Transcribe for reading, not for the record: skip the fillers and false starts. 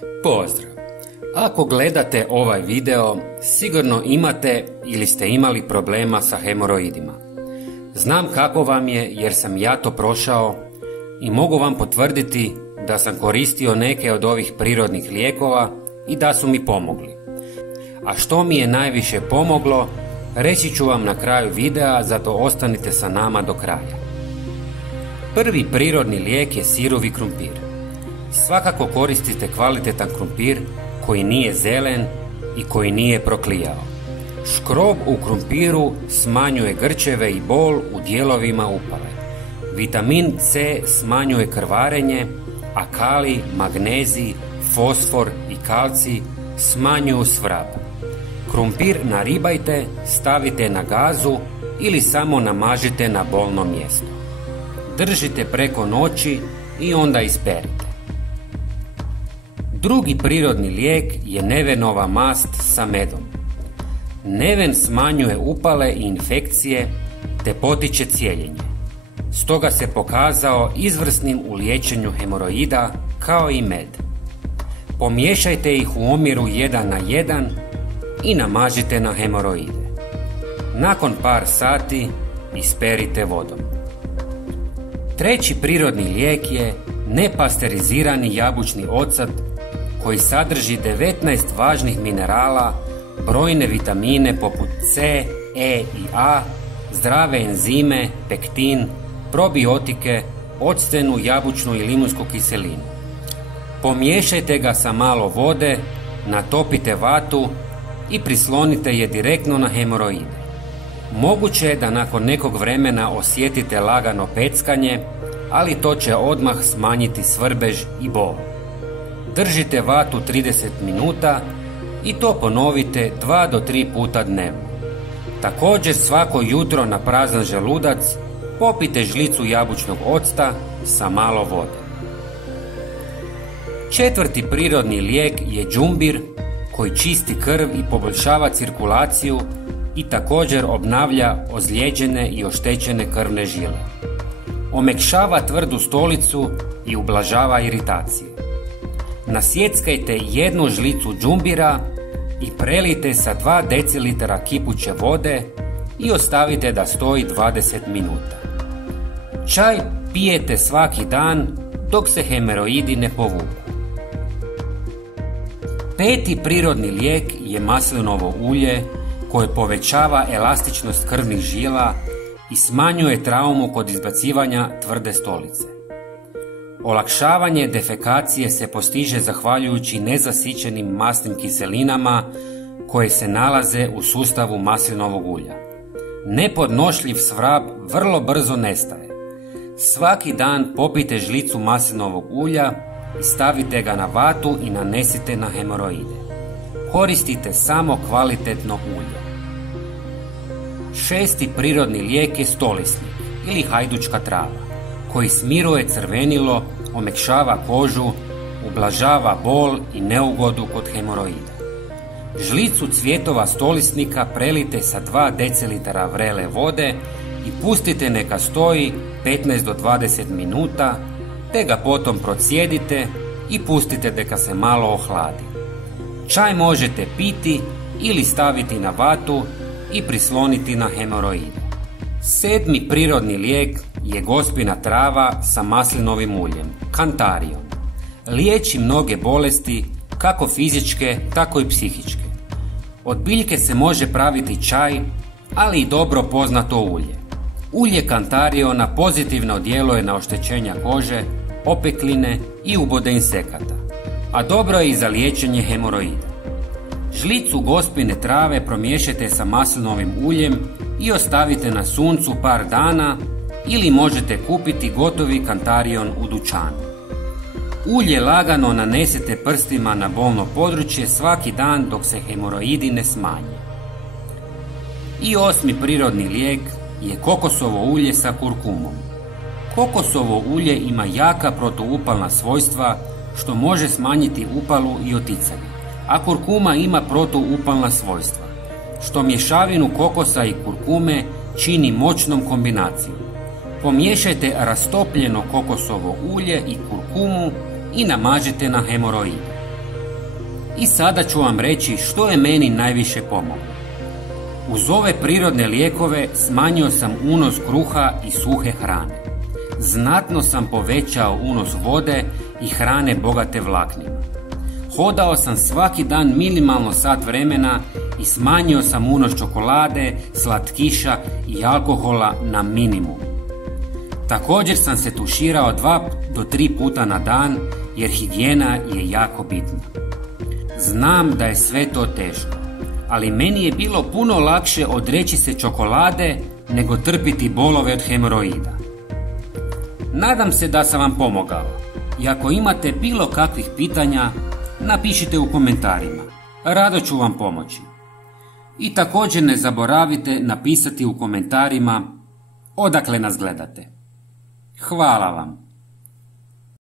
Pozdrav! Ako gledate ovaj video, sigurno imate ili ste imali problema sa hemoroidima. Znam kako vam je jer sam ja to prošao i mogu vam potvrditi da sam koristio neke od ovih prirodnih lijekova i da su mi pomogli. A što mi je najviše pomoglo, reći ću vam na kraju videa, zato ostanite sa nama do kraja. Prvi prirodni lijek je sirovi krumpir. Svakako koristite kvalitetan krumpir koji nije zelen i koji nije proklijao. Škrob u krumpiru smanjuje grčeve i bol u dijelovima upale. Vitamin C smanjuje krvarenje, a kalij, magnezij, fosfor i kalcij smanjuju svrab. Krumpir naribajte, stavite na gazu ili samo namažite na bolno mjesto. Držite preko noći i onda isperite. Drugi prirodni lijek je nevenova mast sa medom. Neven smanjuje upale i infekcije te potiče cijeljenje. Stoga se pokazao izvrsnim u liječenju hemoroida kao i med. Pomiješajte ih u omjeru 1:1 i namažite na hemoroide. Nakon par sati isperite vodom. Treći prirodni lijek je nepasterizirani jabučni ocat koji sadrži 19 važnih minerala, brojne vitamine poput C, E i A, zdrave enzime, pektin, probiotike, octenu, jabučnu i limunsku kiselinu. Pomiješajte ga sa malo vode, natopite vatu i prislonite je direktno na hemoroide. Moguće je da nakon nekog vremena osjetite lagano peckanje, ali to će odmah smanjiti svrbež i bol. Držite vatu 30 minuta i to ponovite 2 do 3 puta dnevno. Također svako jutro na prazan želudac popijte žlicu jabučnog octa sa malo vode. Četvrti prirodni lijek je đumbir koji čisti krv i poboljšava cirkulaciju i također obnavlja ozlijeđene i oštećene krvne žile. Omekšava tvrdu stolicu i ublažava iritacije. Nasjeckajte jednu žlicu đumbira i prelijte sa 2 decilitara kipuće vode i ostavite da stoji 20 minuta. Čaj pijete svaki dan dok se hemoroidi ne povuku. Peti prirodni lijek je maslinovo ulje koje povećava elastičnost krvnih žila i smanjuje traumu kod izbacivanja tvrde stolice. Olakšavanje defekacije se postiže zahvaljujući nezasićenim masnim kiselinama koje se nalaze u sustavu maslinovog ulja. Nepodnošljiv svrab vrlo brzo nestaje. Svaki dan popijte žlicu maslinovog ulja i stavite ga na vatu i nanesite na hemoroide. Koristite samo kvalitetno ulje. Šesti prirodni lijek je stolisnik ili hajdučka trava koji smiruje crvenilo, omekšava kožu, ublažava bol i neugodu kod hemoroida. Žlicu cvjetova stolisnika prelijte sa 2 decilitara vrele vode i pustite neka stoji 15 do 20 minuta, te ga potom procijedite i pustite neka se malo ohladi. Čaj možete piti ili staviti na vatu i prisloniti na hemoroide. Sedmi prirodni lijek je gospina trava sa maslinovim uljem, kantarion. Liječi mnoge bolesti, kako fizičke, tako i psihičke. Od biljke se može praviti čaj, ali i dobro poznato ulje. Ulje kantariona pozitivno djeluje na oštećenja kože, opekline i ubode insekata, a dobro je i za liječenje hemoroida. Žlicu gospine trave promiješajte sa maslinovim uljem i ostavite na suncu par dana ili možete kupiti gotovi kantarion u dućanu. Ulje lagano nanesete prstima na bolno područje svaki dan dok se hemoroidi ne smanje. I osmi prirodni lijek je kokosovo ulje sa kurkumom. Kokosovo ulje ima jaka protuupalna svojstva što može smanjiti upalu i oticanje, a kurkuma ima protuupalna svojstva, što mješavinu kokosa i kurkume čini moćnom kombinacijom. Pomiješajte rastopljeno kokosovo ulje i kurkumu i namažite na hemoroide. I sada ću vam reći što je meni najviše pomoglo. Uz ove prirodne lijekove smanjio sam unos kruha i suhe hrane. Znatno sam povećao unos vode i hrane bogate vlaknima. Hodao sam svaki dan minimalno sat vremena i smanjio sam unos čokolade, slatkiša i alkohola na minimum. Također sam se tuširao 2 do 3 puta na dan jer higijena je jako bitna. Znam da je sve to teško, ali meni je bilo puno lakše odreći se čokolade nego trpiti bolove od hemoroida. Nadam se da sam vam pomogao i ako imate bilo kakvih pitanja, napišite u komentarima. Rado ću vam pomoći. I također ne zaboravite napisati u komentarima odakle nas gledate. Hvala vam.